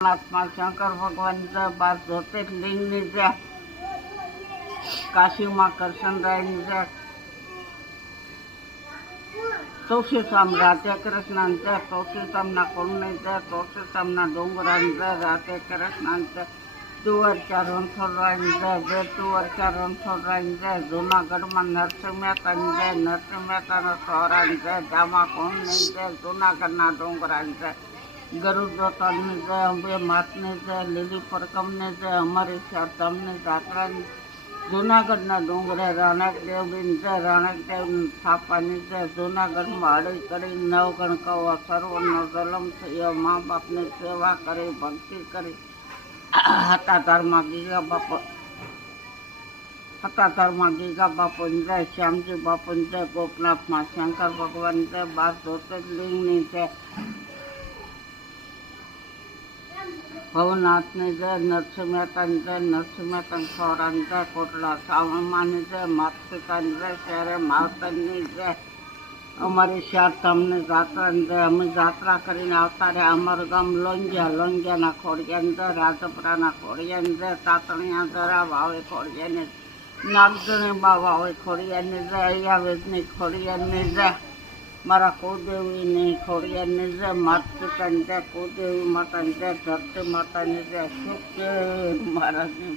માં શંકર ભગવાન જય, 12 જ્યોતિર્લિંગની જય, કાશીમાં કરશનરાયની જય, તુલસીધામ રાધે કૃષ્ણ જય, તુલસીધામના કુળની જય, તુલસીધામના ડુંગરાની જય, રાધે કૃષ્ણ જય, તુવરચા રણછોડરાયની જય, બે તુવરચા રણછોડરાયની જય, જૂનાગઢમાં નરસિંહ મહેતાની જય, નરસિંહ મહેતાના સોહરાની જય, જામા કુંડની જય, જૂનાગઢના ડુંગરાની જય, ગરુડોતરની જય, અંબે માતની જય, લીલી પરકમની જય, અમારી શારદામની જાત્રાની, જૂનાગઢના ડુંગરે રાણકદેવની જય, રાણકદેવની સ્થાપનાની જય, જૂનાગઢમાં હળી કરી નવગણ કહો સર્વનો જલમ થયો, મા બાપની સેવા કરી ભક્તિ કરી, હતાધારમાં ગીગા બાપુની જય, શ્યામજી બાપુની જય, ગોપનાથમાં શંકર ભગવાનની જય, 12 જ્યોતિર્લિંગની જય, ભવનાથની જય, નરસિંહ મહેતાની જય, નરસિંહ મહેતાની સોહરાની જય, કોટડા સાવણમાની જય, માતપિતાની જય, શહેરે માવતરની જય, અમારી શારધામની જાત્રાની જય, અમે જાત્રા કરીને આવતા રહ્યા, અમારું ગામ લોંગિયાના ખોડિયાની જય, રાજપરાના ખોડિયાની જય, તાતણિયા જરા વાવે ખોડિયાની, નાગજણી બા વાવે ખોડિયાની જય, અયાવેદની ખોડિયાની જય, મારા કુળદેવીની ખોડિયાની જય, માતપિતાની જય, કુળદેવી માતાની જય, ધરતી માતાની જય, સુખદેવ મહારાજની